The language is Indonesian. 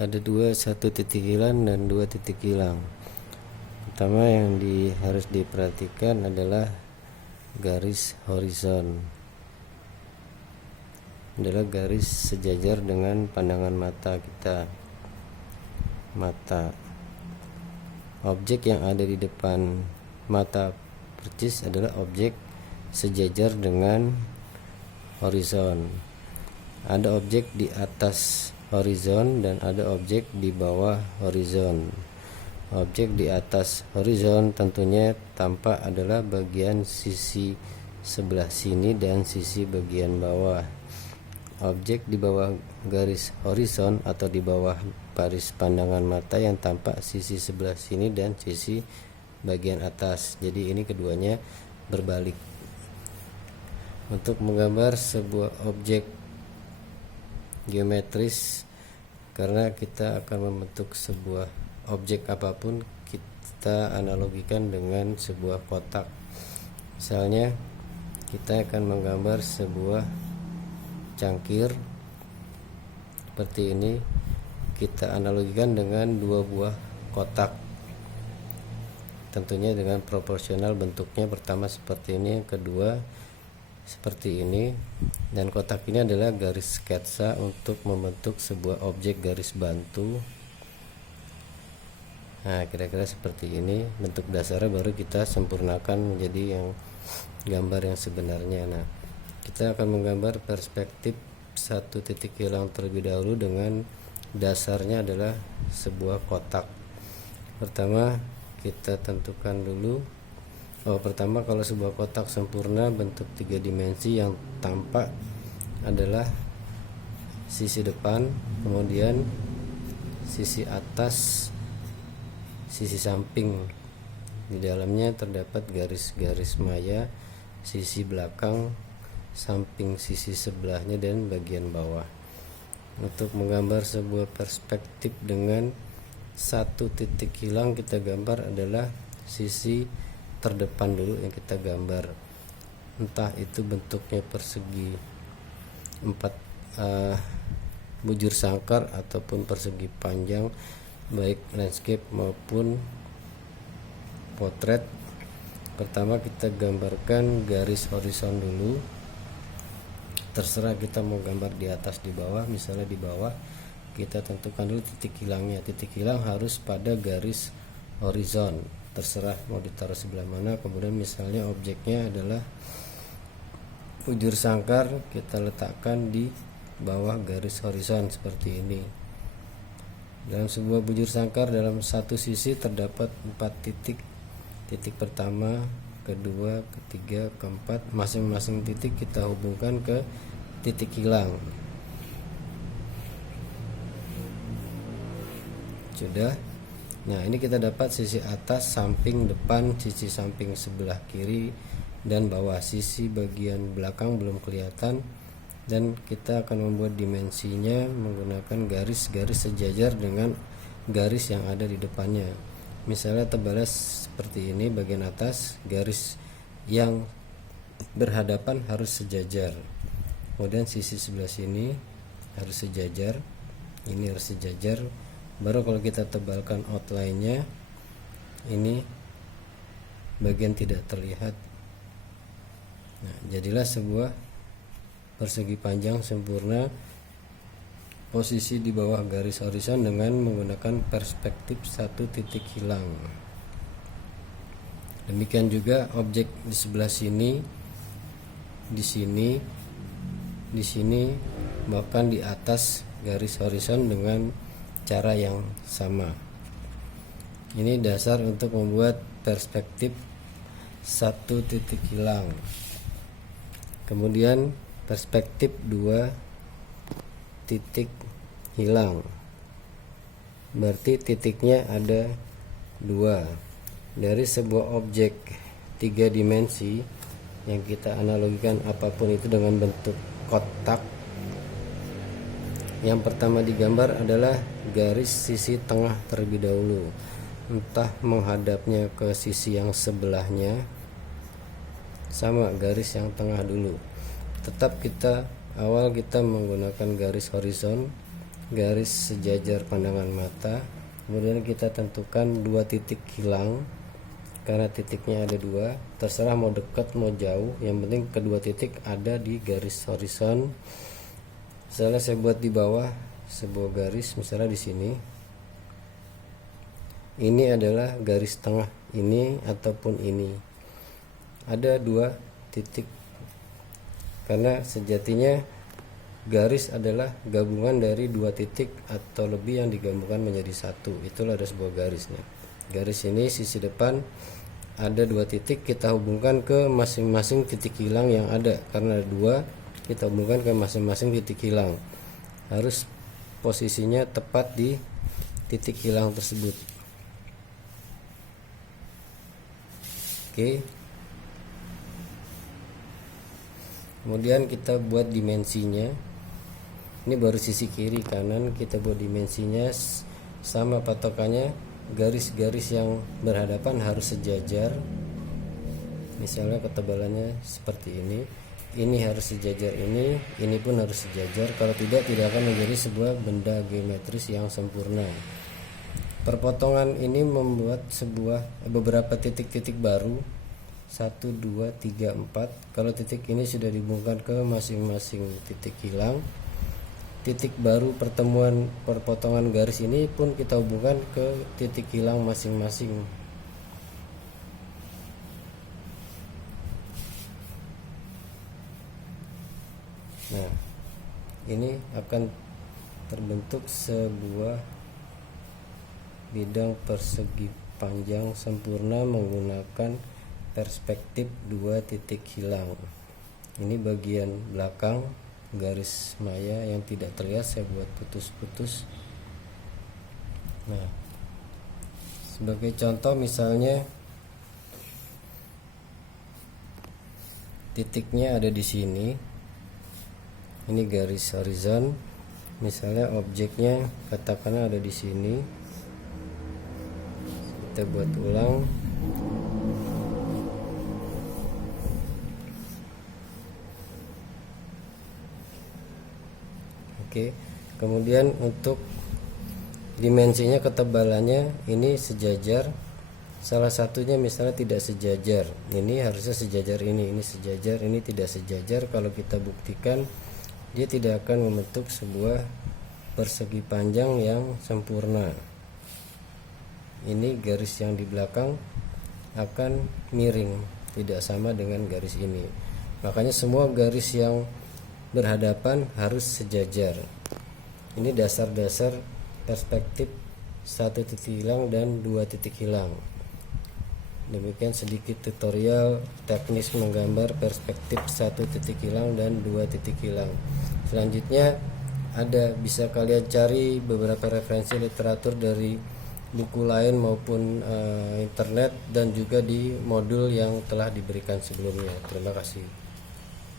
ada satu titik hilang dan dua titik hilang. Pertama yang harus diperhatikan adalah garis horizon, adalah garis sejajar dengan pandangan mata kita. Objek yang ada di depan mata percis adalah objek sejajar dengan horizon. Ada objek di atas horizon dan ada objek di bawah horizon. Objek di atas horizon tentunya tampak adalah bagian sisi sebelah sini dan sisi bagian bawah. Objek di bawah garis horizon atau di bawah baris pandangan mata yang tampak sisi sebelah sini dan sisi bagian atas. Jadi ini keduanya berbalik. Untuk menggambar sebuah objek geometris, karena kita akan membentuk sebuah objek apapun, kita analogikan dengan sebuah kotak. Misalnya kita akan menggambar sebuah cangkir seperti ini, kita analogikan dengan dua buah kotak, tentunya dengan proporsional bentuknya. Pertama seperti ini, yang kedua seperti ini, dan kotak ini adalah garis sketsa untuk membentuk sebuah objek garis bantu. Nah, kira-kira seperti ini bentuk dasarnya, baru kita sempurnakan menjadi yang gambar yang sebenarnya. Nah, kita akan menggambar perspektif satu titik hilang terlebih dahulu dengan dasarnya adalah sebuah kotak. Pertama kita tentukan dulu. Pertama, kalau sebuah kotak sempurna bentuk 3 dimensi, yang tampak adalah sisi depan, kemudian sisi atas, sisi samping. Di dalamnya terdapat garis-garis maya, sisi belakang, samping sisi sebelahnya, dan bagian bawah. Untuk menggambar sebuah perspektif dengan satu titik hilang, kita gambar adalah sisi terdepan dulu yang kita gambar, entah itu bentuknya persegi 4 bujur sangkar ataupun persegi panjang, baik landscape maupun potret. Pertama kita gambarkan garis horizon dulu, terserah kita mau gambar di atas di bawah. Misalnya di bawah kita tentukan dulu titik hilangnya. Titik hilang harus pada garis horizon, terserah mau ditaruh sebelah mana. Kemudian misalnya objeknya adalah bujur sangkar, kita letakkan di bawah garis horizon seperti ini. Dalam sebuah bujur sangkar, dalam satu sisi terdapat 4 titik. Titik pertama, kedua, ketiga, keempat. Masing-masing titik kita hubungkan ke titik hilang. Sudah. Nah, ini kita dapat sisi atas, samping, depan, sisi samping sebelah kiri dan bawah. Sisi bagian belakang belum kelihatan, dan kita akan membuat dimensinya menggunakan garis-garis sejajar dengan garis yang ada di depannya. Misalnya tebalnya seperti ini, bagian atas garis yang berhadapan harus sejajar, kemudian sisi sebelah sini harus sejajar, ini harus sejajar. Baru kalau kita tebalkan outline-nya, ini bagian tidak terlihat. Nah, jadilah sebuah persegi panjang sempurna, posisi di bawah garis horizon dengan menggunakan perspektif satu titik hilang. Demikian juga objek di sebelah sini, di sini, di sini, bahkan di atas garis horizon dengan cara yang sama. Ini dasar untuk membuat perspektif satu titik hilang. Kemudian perspektif 2 titik hilang, berarti titiknya ada 2. Dari sebuah objek 3 dimensi yang kita analogikan apapun itu dengan bentuk kotak, yang pertama digambar adalah garis sisi tengah terlebih dahulu, entah menghadapnya ke sisi yang sebelahnya, sama garis yang tengah dulu. Tetap kita awal kita menggunakan garis horizon, garis sejajar pandangan mata. Kemudian kita tentukan 2 titik hilang, karena titiknya ada 2, terserah mau dekat mau jauh, yang penting kedua titik ada di garis horizon. Misalnya saya buat di bawah sebuah garis, misalnya di sini. Ini adalah garis tengah ini ataupun ini. Ada 2 titik, karena sejatinya garis adalah gabungan dari 2 titik atau lebih yang digabungkan menjadi 1. Itulah ada sebuah garis nih. Garis ini sisi depan ada 2 titik, kita hubungkan ke masing-masing titik hilang yang ada. Karena ada 2, kita hubungkan ke masing-masing titik hilang. Harus posisinya tepat di titik hilang tersebut. Oke. Kemudian kita buat dimensinya. Ini baru sisi kiri kanan, kita buat dimensinya sama patokannya. Garis-garis yang berhadapan harus sejajar. Misalnya ketebalannya seperti ini. Ini harus sejajar ini pun harus sejajar. Kalau tidak akan menjadi sebuah benda geometris yang sempurna. Perpotongan ini membuat beberapa titik-titik baru, 1, 2, 3, 4. Kalau titik ini sudah dihubungkan ke masing-masing titik hilang, titik baru perpotongan garis ini pun kita hubungkan ke titik hilang masing-masing. Nah, ini akan terbentuk sebuah bidang persegi panjang sempurna menggunakan perspektif 2 titik hilang. Ini bagian belakang garis maya yang tidak terlihat, saya buat putus-putus. Nah, sebagai contoh misalnya titiknya ada di sini. Ini garis horizon. Misalnya objeknya katakanlah ada di sini. Kita buat ulang. Oke. Kemudian untuk dimensinya, ketebalannya ini sejajar. Salah satunya misalnya tidak sejajar. Ini harusnya sejajar ini sejajar, ini tidak sejajar. Kalau kita buktikan, dia tidak akan membentuk sebuah persegi panjang yang sempurna. Ini garis yang di belakang akan miring, tidak sama dengan garis ini. Makanya semua garis yang berhadapan harus sejajar. Ini dasar-dasar perspektif 1 titik hilang dan 2 titik hilang. Demikian sedikit tutorial teknis menggambar perspektif 1 titik hilang dan 2 titik hilang. Selanjutnya bisa kalian cari beberapa referensi literatur dari buku lain maupun internet, dan juga di modul yang telah diberikan sebelumnya. Terima kasih.